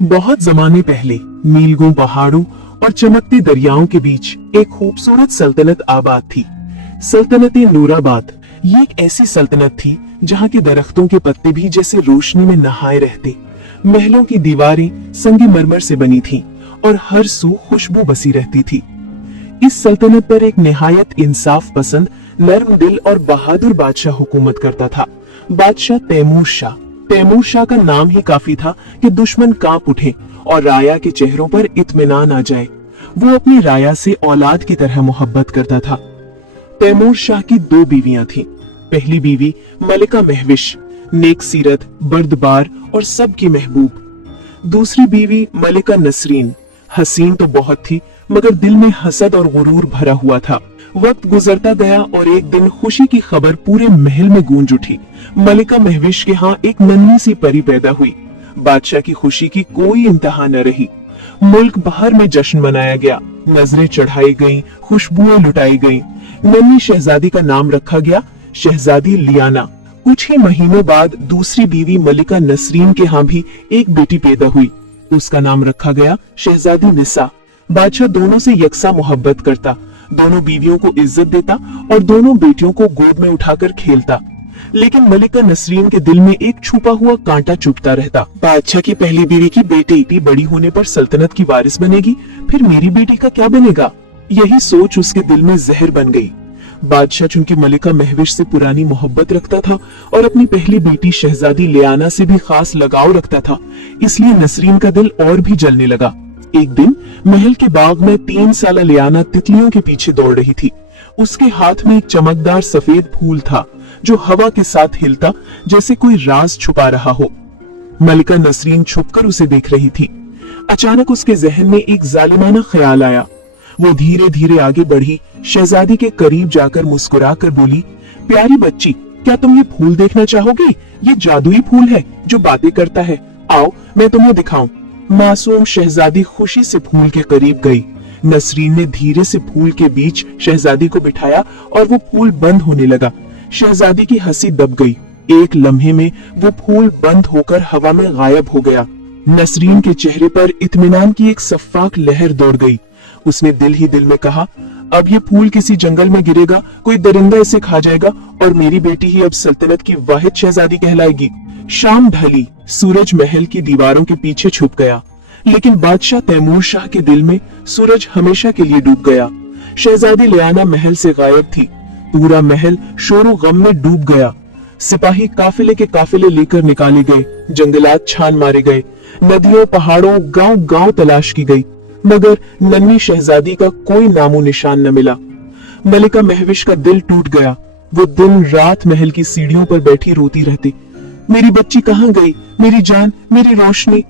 बहुत जमाने पहले नीलगों पहाड़ों और चमकते दरियाओं के बीच एक खूबसूरत सल्तनत आबाद थी। सल्तनत नूराबाद। ये एक ऐसी सल्तनत थी जहाँ के दरख्तों के पत्ते भी जैसे रोशनी में नहाए रहते। महलों की दीवारें संगमरमर से बनी थीं और हर सू खुशबू बसी रहती थी। इस सल्तनत पर एक निहायत इंसाफ पसंद, नर्म दिल और बहादुर बादशाह हुकूमत करता था। बादशाह तैमूर शाह। तैमूर शाह का नाम ही काफी था कि दुश्मन कांप उठे और राया के चेहरों पर इत्मीनान आ जाए। वो अपनी राया से औलाद की तरह मोहब्बत करता था। तैमूर शाह की दो बीवियां थीं। पहली बीवी मलिका महविश, नेक सीरत, बर्दबार और सबकी महबूब। दूसरी बीवी मलिका नसरीन, हसीन तो बहुत थी मगर दिल में हसद और गुरूर भरा हुआ था। वक्त गुजरता गया और एक दिन खुशी की खबर पूरे महल में गूंज उठी। मलिका महविश के यहाँ एक नन्ही सी परी पैदा हुई। बादशाह की खुशी की कोई इंतहा न रही। मुल्क भर में जश्न मनाया गया, नजरें चढ़ाई गईं, खुशबुएं लुटाई गईं। नन्ही शहजादी का नाम रखा गया शहजादी लियाना। कुछ ही महीनों बाद दूसरी बीवी मलिका नसरीन के यहाँ भी एक बेटी पैदा हुई। उसका नाम रखा गया शहजादी निसा। बादशाह दोनों से यकसा मोहब्बत करता, दोनों बीवियों को इज्जत देता और दोनों बेटियों को गोद में उठाकर खेलता। लेकिन मलिका नसरीन के दिल में एक छुपा हुआ कांटा चुभता रहता। बादशाह की पहली बीवी की बेटी बड़ी होने पर सल्तनत की वारिस बनेगी, फिर मेरी बेटी का क्या बनेगा? यही सोच उसके दिल में जहर बन गई। बादशाह चूंकि मलिका महविश से पुरानी मोहब्बत रखता था और अपनी पहली बेटी शहजादी लियाना से भी खास लगाव रखता था, इसलिए नसरीन का दिल और भी जलने लगा। एक दिन महल के बाग में 3 साल लियाना तितलियों के पीछे दौड़ रही थी। उसके हाथ में एक चमकदार सफेद फूल था जो हवा के साथ हिलता जैसे कोई राज छुपा रहा हो। मलिका नसरीन छुपकर उसे देख रही थी। अचानक उसके जहन में एक जालिमाना ख्याल आया। वो धीरे धीरे आगे बढ़ी, शहजादी के करीब जाकर मुस्कुरा कर बोली, प्यारी बच्ची, क्या तुम ये फूल देखना चाहोगी? ये जादुई फूल है जो बातें करता है। आओ मैं तुम्हें दिखाऊं। मासूम शहजादी खुशी से फूल के करीब गई। नसरीन ने धीरे से फूल के बीच शहजादी को बिठाया और वो फूल बंद होने लगा। शहजादी की हंसी दब गई। एक लम्हे में वो फूल बंद होकर हवा में गायब हो गया। नसरीन के चेहरे पर इत्मीनान की एक सफ्फाक लहर दौड़ गई। उसने दिल ही दिल में कहा, अब ये फूल किसी जंगल में गिरेगा, कोई दरिंदा इसे खा जाएगा और मेरी बेटी ही अब सल्तनत की वाहिद शहजादी कहलाएगी। शाम ढली, सूरज महल की दीवारों के पीछे छुप गया, लेकिन बादशाह तैमूर शाह के दिल में सूरज हमेशा के लिए डूब गया। शहजादी लियाना महल से गायब थी। पूरा महल शोरो गम में डूब गया। सिपाही काफिले के काफिले लेकर निकाले गए, जंगलात छान मारे गए, नदियों, पहाड़ों, गांव गांव तलाश की गई, मगर नन्ही शहजादी का कोई नामो निशान न मिला। मलिका महविश का दिल टूट गया। वो दिन रात महल की सीढ़ियों पर बैठी रोती रहती, मेरी बच्ची कहाँ गई? मेरी जान, मेरी रोशनी।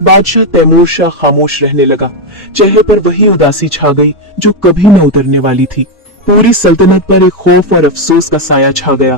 बादशाह तैमूर शाह खामोश रहने लगा। चेहरे पर वही उदासी छा गई जो कभी न उतरने वाली थी। पूरी सल्तनत पर एक खौफ और अफसोस का साया छा गया।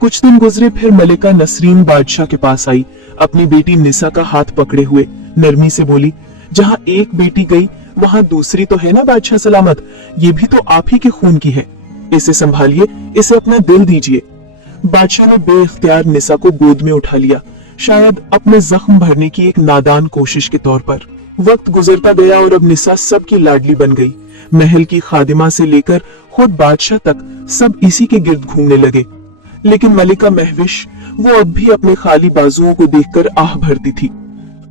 कुछ दिन गुजरे, फिर मलिका नसरीन बादशाह के पास आई, अपनी बेटी निसा का हाथ पकड़े हुए नरमी से बोली, जहाँ एक बेटी गई वहाँ दूसरी तो है ना बादशाह सलामत? ये भी तो आप ही के खून की है। इसे संभालिए, इसे अपना दिल दीजिए। बादशाह ने बेइख्तियार निसा को गोद में उठा लिया, शायद अपने जख्म भरने की एक नादान कोशिश के तौर पर। वक्त गुजरता गया और अब निसा सबकी लाडली बन गई। महल की खादिमा से लेकर खुद बादशाह तक सब इसी के गिर्द घूमने लगे। लेकिन मलिका महविश, वो अब भी अपने खाली बाजुओं को देखकर आह भरती थी।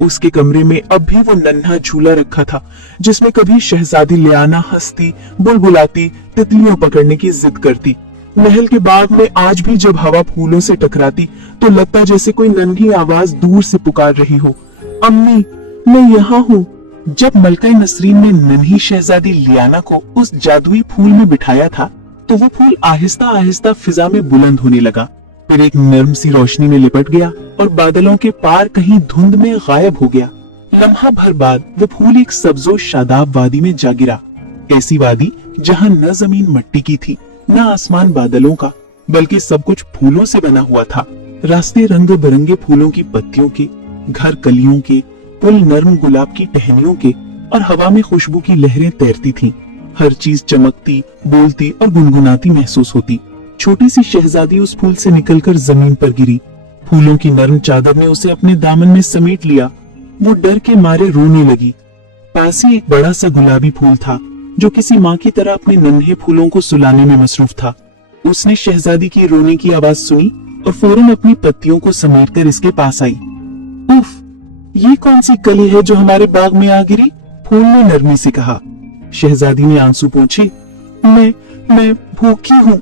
उसके कमरे में अब भी वो नन्हा झूला रखा था जिसमें कभी शहजादी लियाना हंसती, बुलबुलाती, तितलियों पकड़ने की जिद करती। महल के बाग में आज भी जब हवा फूलों से टकराती तो लगता जैसे कोई नन्ही आवाज दूर से पुकार रही हो, अम्मी मैं यहाँ हूँ। जब मलिका नसरीन ने नन्ही शहजादी लियाना को उस जादुई फूल में बिठाया था तो वो फूल आहिस्ता आहिस्ता फिजा में बुलंद होने लगा, फिर एक नर्म सी रोशनी में लिपट गया और बादलों के पार कहीं धुंध में गायब हो गया। लम्हा भर बाद वो फूल एक सब्जो शादाब वादी में जा गिरा। ऐसी वादी जहाँ न जमीन मट्टी की थी, न आसमान बादलों का, बल्कि सब कुछ फूलों से बना हुआ था। रास्ते रंग बिरंगे फूलों की पत्तियों के, घर कलियों के, पुल नर्म गुलाब की टहनियों के और हवा में खुशबू की लहरें तैरती थीं। हर चीज चमकती, बोलती और गुनगुनाती महसूस होती। छोटी सी शहजादी उस फूल से निकलकर जमीन पर गिरी। फूलों की नरम चादर ने उसे अपने दामन में समेट लिया। वो डर के मारे रोने लगी। पास ही एक बड़ा सा गुलाबी फूल था जो किसी माँ की तरह अपने नन्हे फूलों को सुलाने में मसरूफ था। उसने शहजादी की रोने की आवाज सुनी और फौरन अपनी पत्तियों को समेटकर इसके पास आई। उफ, ये कौन सी कली है जो हमारे बाग में आ गिरी? फूल ने नरमी से कहा। शहजादी ने आंसू पोंछे। मैं भूखी हूँ।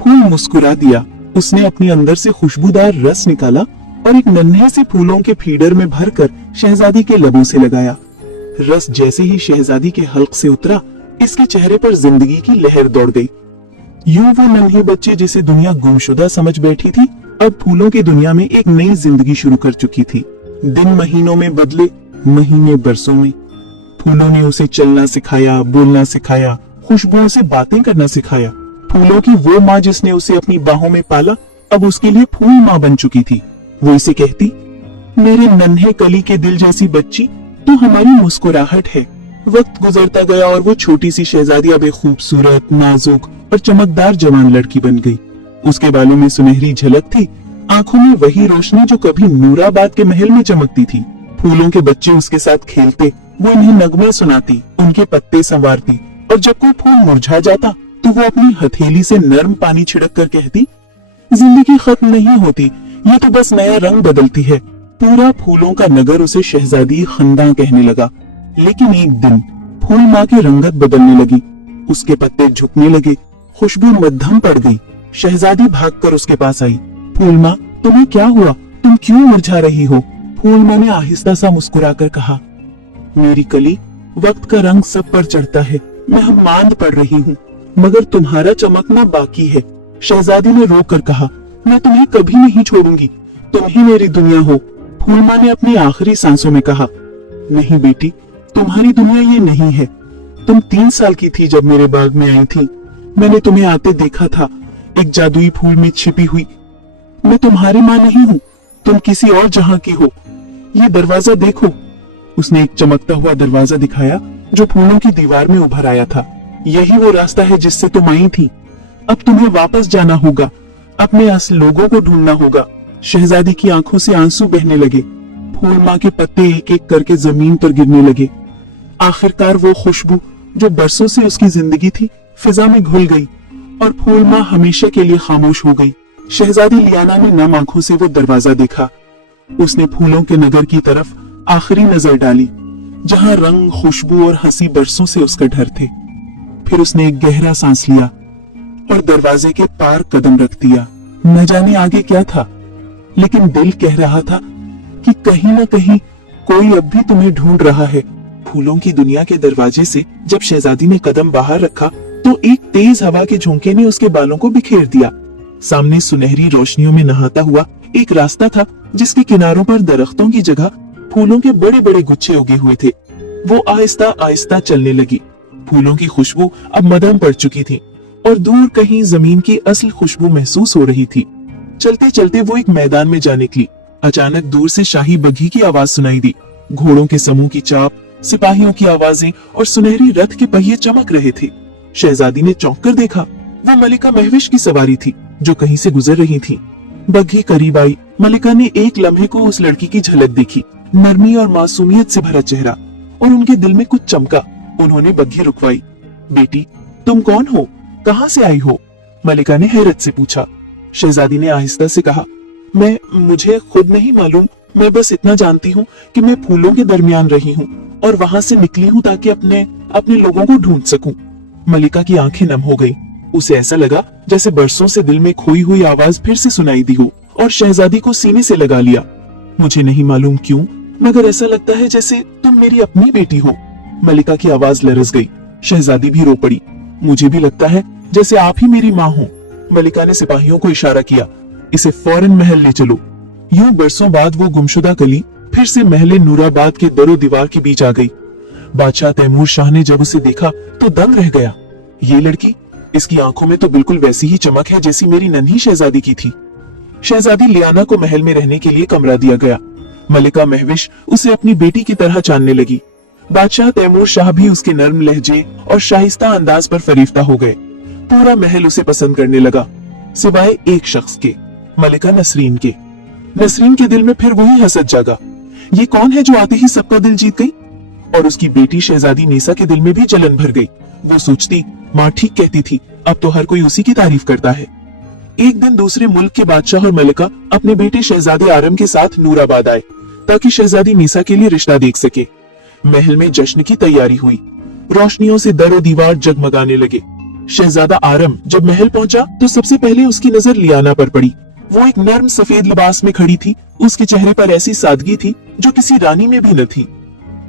फूल मुस्कुरा दिया। उसने अपने अंदर से खुशबूदार रस निकाला और एक नन्हे से फूलों के फीडर में भरकर शहजादी के लबों से लगाया। रस जैसे ही शहजादी के हल्क से उतरा, इसके चेहरे पर जिंदगी की लहर दौड़ गई। यूं वो नन्ही बच्ची जिसे दुनिया गुमशुदा समझ बैठी थी, अब फूलों की दुनिया में एक नई जिंदगी शुरू कर चुकी थी। दिन महीनों में बदले, महीने बरसों में। फूलों ने उसे चलना सिखाया, बोलना सिखाया, खुशबुओं से बातें करना सिखाया। फूलों की वो माँ जिसने उसे अपनी बाहों में पाला, अब उसके लिए फूल माँ बन चुकी थी। वो इसे कहती, मेरे नन्हे कली के दिल जैसी बच्ची, तू हमारी मुस्कुराहट है। वक्त गुजरता गया और वो छोटी सी शहजादी अब एक खूबसूरत, नाजुक और चमकदार जवान लड़की बन गई। उसके बालों में सुनहरी झलक थी, आंखों में वही रोशनी जो कभी नूराबाद के महल में चमकती थी। फूलों के बच्चे उसके साथ खेलते, वो इन्हें नगमे सुनाती, उनके पत्ते संवारती, और जब कोई फूल मुरझा जाता तो वो अपनी हथेली से नर्म पानी छिड़क कर कहती, जिंदगी खत्म नहीं होती, ये तो बस नया रंग बदलती है। पूरा फूलों का नगर उसे शहजादी खंदा कहने लगा। लेकिन एक दिन फूल माँ की रंगत बदलने लगी। उसके पत्ते झुकने लगे, खुशबू मद्धम पड़ गई। शहजादी भागकर उसके पास आई। फूल माँ, तुम्हें क्या हुआ? तुम क्यों मुरझा रही हो? फूल माँ ने आहिस्ता सा मुस्कुराकर कहा, मेरी कली, वक्त का रंग सब पर चढ़ता है, मैं मांद पड़ रही हूँ, मगर तुम्हारा चमकना बाकी है। शहजादी ने रो कर कहा, मैं तुम्हें कभी नहीं छोड़ूंगी, तुम ही मेरी दुनिया हो। फूल माँ ने अपनी आखिरी सांसों में कहा, नहीं बेटी, तुम्हारी दुनिया ये नहीं है। तुम 3 साल की थी जब मेरे बाग में आई थी। मैंने तुम्हें आते देखा था, एक जादुई फूल में छिपी हुई। मैं तुम्हारी माँ नहीं हूँ, तुम किसी और जहां की हो। ये दरवाजा देखो। उसने एक चमकता हुआ दरवाजा दिखाया जो फूलों की दीवार में उभर आया था। यही वो रास्ता है जिससे तुम आई थी। अब तुम्हें वापस जाना होगा, अपने असल लोगों को ढूंढना होगा। शहजादी की आंखों से आंसू बहने लगे। फूल माँ के पत्ते एक एक करके जमीन पर गिरने लगे। आखिरकार वो खुशबू जो बरसों से उसकी जिंदगी थी, फिजा में घुल गई और फूल माँ हमेशा के लिए खामोश हो गई। शहजादी लियाना ने नम आंखों से वो दरवाजा देखा। उसने फूलों के नगर की तरफ आखिरी नजर डाली, जहां रंग, खुशबू और हंसी बरसों से उसका घर थे। फिर उसने एक गहरा सांस लिया और दरवाजे के पार कदम रख दिया। न जाने आगे क्या था, लेकिन दिल कह रहा था कि कहीं न कहीं कोई अब भी तुम्हें ढूंढ रहा है। फूलों की दुनिया के दरवाजे से जब शहजादी ने कदम बाहर रखा तो एक तेज हवा के झोंके ने उसके बालों को बिखेर दिया। सामने सुनहरी रोशनियों में नहाता हुआ एक रास्ता था, जिसके किनारों पर दरख्तों की जगह फूलों के बड़े बड़े गुच्छे उगे हुए थे। वो आहिस्ता आहिस्ता चलने लगी। फूलों की खुशबू अब मदम पड़ चुकी थी और दूर कहीं जमीन की असल खुशबू महसूस हो रही थी। चलते चलते वो एक मैदान में जा निकली। अचानक दूर से शाही बग्घी की आवाज सुनाई दी। घोड़ों के समूह की चाप, सिपाहियों की आवाजें और सुनहरी रथ के पहिए चमक रहे थे। शहजादी ने चौंक कर देखा, वो मलिका महविश की सवारी थी जो कहीं से गुजर रही थी। बग्घी करीब आई। मलिका ने एक लम्हे को उस लड़की की झलक देखी, नरमी और मासूमियत से भरा चेहरा, और उनके दिल में कुछ चमका। उन्होंने बग्घी रुकवाई। बेटी, तुम कौन हो? कहां से आई हो? मलिका ने हैरत से पूछा। शहजादी ने आहिस्ता से कहा, मुझे खुद नहीं मालूम, मैं बस इतना जानती हूँ कि मैं फूलों के दरमियान रही हूँ और वहां से निकली हूँ ताकि अपने लोगों को ढूंढ सकूं। मलिका की आंखें नम हो गई। उसे ऐसा लगा जैसे बरसों से दिल में खोई हुई आवाज फिर से सुनाई दी हो, और शहजादी को सीने से लगा लिया। मुझे नहीं मालूम क्यों, मगर ऐसा लगता है जैसे तुम मेरी अपनी बेटी हो। मलिका की आवाज लरज गई। शहजादी भी रो पड़ी। मुझे भी लगता है जैसे आप ही मेरी माँ हो। मलिका ने सिपाहियों को इशारा किया, इसे फौरन महल ले चलो। यूं बरसों बाद वो गुमशुदा कली फिर से महल नूराबाद के दरो दीवार के बीच आ गई। बादशाह तैमूर शाह ने जब उसे देखा तो दंग रह गया। ये लड़की, इसकी आंखों में तो बिल्कुल वैसी ही चमक है जैसी मेरी नन्ही शहजादी की थी। शहजादी लियाना को महल में रहने के लिए कमरा दिया गया। मलिका महविश उसे अपनी बेटी की तरह जानने लगी। बादशाह तैमूर शाह भी उसके नर्म लहजे और शाइस्ता अंदाज पर फरीफ्ता हो गए। पूरा महल उसे पसंद करने लगा, सिवाय एक शख्स के, मलिका नसरीन के। नसरीन के दिल में फिर वही हसद जागा। ये कौन है जो आते ही सबका दिल जीत गई? और उसकी बेटी शहजादी नीसा के दिल में भी जलन भर गई। वो सोचती, माँ ठीक कहती थी, अब तो हर कोई उसी की तारीफ करता है। एक दिन दूसरे मुल्क के बादशाह और मलिका अपने बेटे शहजादे आरम के साथ नूराबाद आए ताकि शहजादी नीसा के लिए रिश्ता देख सके। महल में जश्न की तैयारी हुई, रोशनियों से दरो दीवार जगमगाने लगे। शहजादा आरम जब महल पहुंचा तो सबसे पहले उसकी नजर लियाना पर पड़ी। वो एक नर्म सफेद लिबास में खड़ी थी। उसके चेहरे पर ऐसी सादगी थी जो किसी रानी में भी न थी।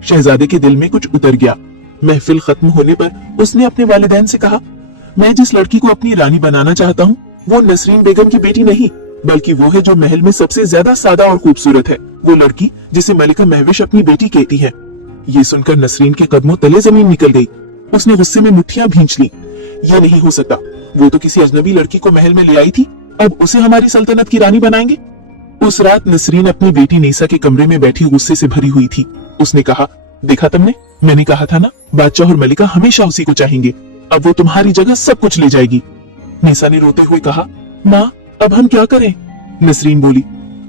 शहजादे के दिल में कुछ उतर गया। महफिल खत्म होने पर उसने अपने वालिदैन से कहा, मैं जिस लड़की को अपनी रानी बनाना चाहता हूँ वो नसरीन बेगम की बेटी नहीं, बल्कि वो है जो महल में सबसे ज्यादा सादा और खूबसूरत है, वो लड़की जिसे मलिका महविश अपनी बेटी कहती है। ये सुनकर नसरीन के कदमों तले जमीन निकल गई। उसने गुस्से में मुट्ठियां भींच ली। ये नहीं हो सकता, वो तो किसी अजनबी लड़की को महल में ले आई थी, अब उसे हमारी सल्तनत की रानी बनाएंगे। उस रात नसरीन अपनी बेटी नीसा के कमरे में बैठी गुस्से से भरी हुई थी। उसने कहा, देखा तुमने, मैंने कहा था ना, बादशाह और मलिका हमेशा उसी को चाहेंगे, अब वो तुम्हारी जगह सब कुछ ले जाएगी। नीसा ने रोते हुए कहा, माँ अब हम क्या करें? नसरीन बोली,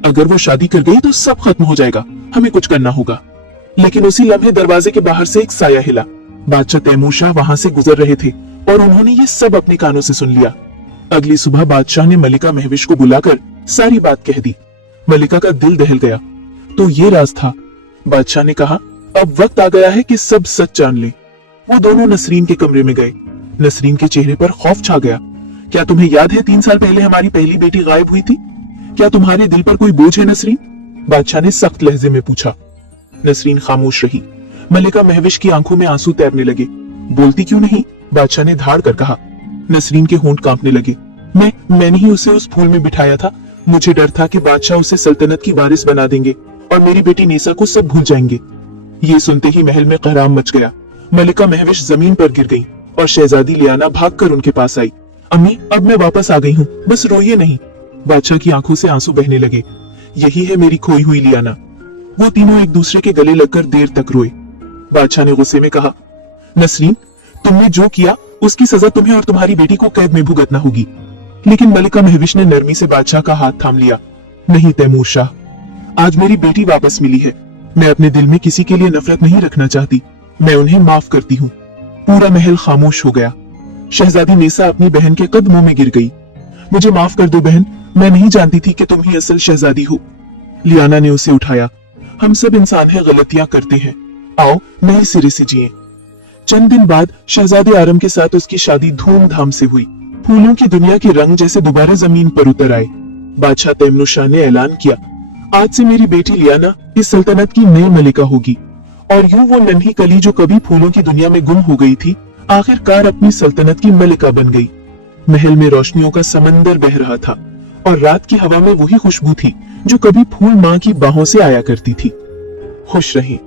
अगर वो शादी कर गई तो सब खत्म हो जाएगा, हमें कुछ करना होगा। लेकिन उसी लम्हे दरवाजे के बाहर से एक साया हिला। बादशाह तैमूर शाह वहां से गुजर रहे थे और उन्होंने ये सब अपने कानों से सुन लिया। अगली सुबह बादशाह ने मलिका महविश को बुलाकर सारी बात कह दी। मलिका का दिल दहल गया। तो ये राज था। बादशाह ने कहा, अब वक्त आ गया है कि सब सच जान ले। वो दोनों नसरीन के कमरे में गए। नसरीन के चेहरे पर खौफ छा गया। क्या तुम्हें याद है 3 साल पहले हमारी पहली बेटी गायब हुई थी? क्या तुम्हारे दिल पर कोई बोझ है नसरीन? बादशाह ने सख्त लहजे में पूछा। नसरीन खामोश रही। मलिका महविश की आंखों में आंसू तैरने लगे। बोलती क्यों नहीं? बादशाह ने धाड़ कर कहा। नसरीन के होंठ कांपने लगे। मैंने ही उसे उस फूल में बिठाया था। मुझे डर था कि बादशाह उसे सल्तनत की वारिस बना देंगे और मेरी बेटी नीसा को सब भूल जाएंगे। ये सुनते ही महल में कहराम मच गया। मलिका महविश जमीन पर गिर गई और शहजादी लियाना भागकर उनके पास आई। अम्मी, अब मैं वापस आ गई हूँ, बस रोइए नहीं। बादशाह की आंखों से आंसू बहने लगे। यही है मेरी खोई हुई लियाना। वो तीनों एक दूसरे के गले लगकर देर तक रोए। बादशाह ने गुस्से में कहा, नसरीन, तुमने जो किया उसकी सजा तुम्हें और तुम्हारी बेटी को कैद में भुगतना होगी। लेकिन मलिका महविश ने नरमी से बादशाह का हाथ थाम लिया। नहीं तैमूर शाह, आज मेरी बेटी वापस मिली है। मैं अपने दिल में किसी के लिए नफरत नहीं रखना चाहती। मैं उन्हें माफ करती हूँ। पूरा महल खामोश हो गया। शहजादी नीसा अपनी बहन के कदमों में गिर गई। मुझे माफ कर दो बहन, मैं नहीं जानती थी कि तुम ही असल शहजादी हो। लियाना ने उसे उठाया। हम सब इंसान हैं, गलतियां करते हैं, आओ नए सिरे से जिए। चंद दिन बाद शहजादे आरम के साथ उसकी शादी धूमधाम से हुई। फूलों की दुनिया के रंग जैसे दोबारा जमीन पर उतर आए। बादशाह तैमूर शाह ने ऐलान किया, आज से मेरी बेटी लियाना इस सल्तनत की नई मलिका होगी। और यूं वो नन्ही कली जो कभी फूलों की दुनिया में गुम हो गई थी, आखिरकार अपनी सल्तनत की मलिका बन गई। महल में रोशनियों का समंदर बह रहा था और रात की हवा में वही खुशबू थी जो कभी फूल माँ की बाहों से आया करती थी। खुश रहें।